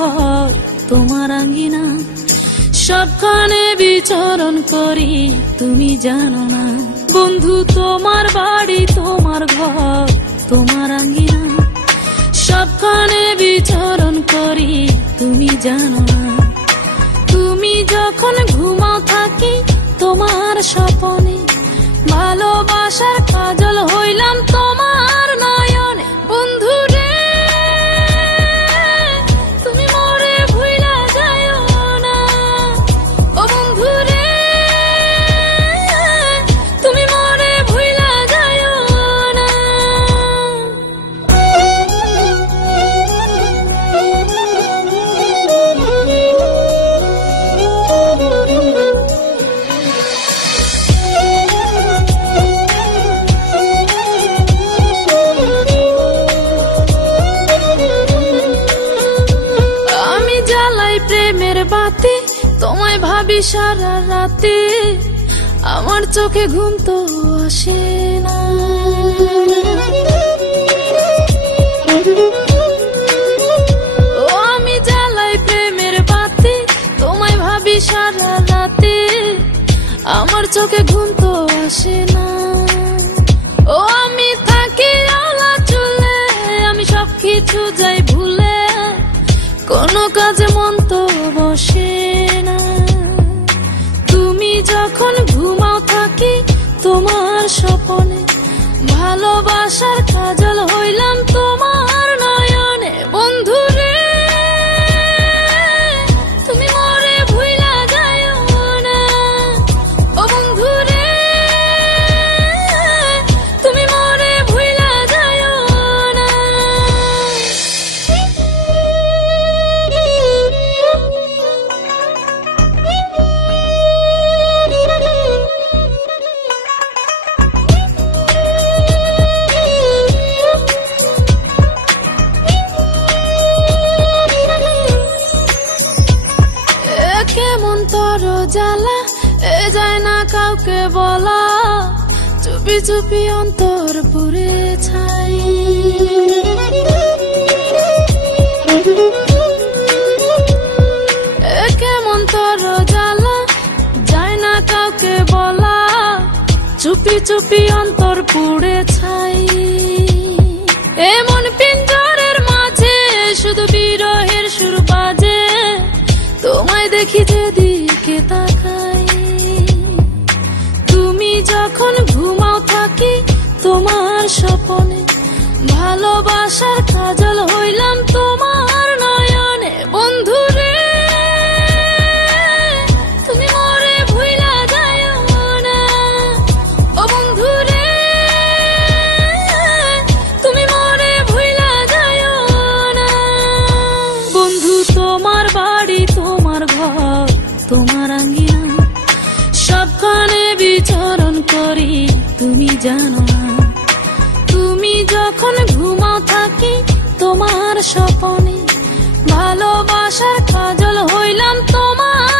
ঘর তোমার আঙ্গিনা, সবখানে বিচরণ করি তুমি জানো না। বন্ধু তোমার বাড়ি তোমার ঘর তোমার আঙ্গিনা, সবখানে বিচরণ করি তুমি জানো না। তুমি যখন ঘুমাও থাকি তোমার স্বপনে, ভালোবাসার কাজল হইলাম তোমার নয়নে। বন্ধু রে তুমি মরে ভুইলা যাও না, ও বন্ধু রে তুমি মরে ভুইলা যাও না। প্রেমের বাতি তোমায় ভাবি সারা রাতে, আমার চোখে ঘুম তো আসে না। ও আমি জ্বালাই প্রেমের বাতি তোমায় ভাবি সারা রাতে, আমার চোখে ঘুম তো আসে না। ও আমি থাকি আলা চুলে, আমি সবকিছু যাই ভুলে, কোনো কাজে মন তো বসে না। তুমি যখন ঘুমাও থাকি তোমার স্বপনে, ভালোবাসার কাজল হইলাম তোমার নয়নে। বন্ধু রে তুমি মরে ভুইলা যাও না, ও বন্ধু রে তুমি মরে ভুইলা যাও না। কেমন তর জ্বালা এ যায় না কাউকে বলা, চুপি চুপি অন্তর পুরে ছাই। কেমন তর জ্বালা যায় না কাউকে বলা, চুপি চুপি অন্তর পুড়ে ছাই। এমন পিঞ্জরের মাঝে শুধু বিরহের সুর বাজে, তোমায় দেখি যেদিকে তাকাই। তুমি যখন ঘুমাও থাকি তোমার স্বপনে, ভালোবাসার কাজল হইলাম তোমার নয়নে। বন্ধু রে তুমি মরে ভুইলা যাও না, ও বন্ধু রে তুমি মরে ভুইলা যাও না। বন্ধু তোমার বাড়ি তোমার ঘর তোমার আঙ্গিনা, সবখানে বিচরণ করি তুমি জানো না। তুমি যখন ঘুমাও থাকি তোমার স্বপনে, ভালোবাসার কাজল হইলাম তোমার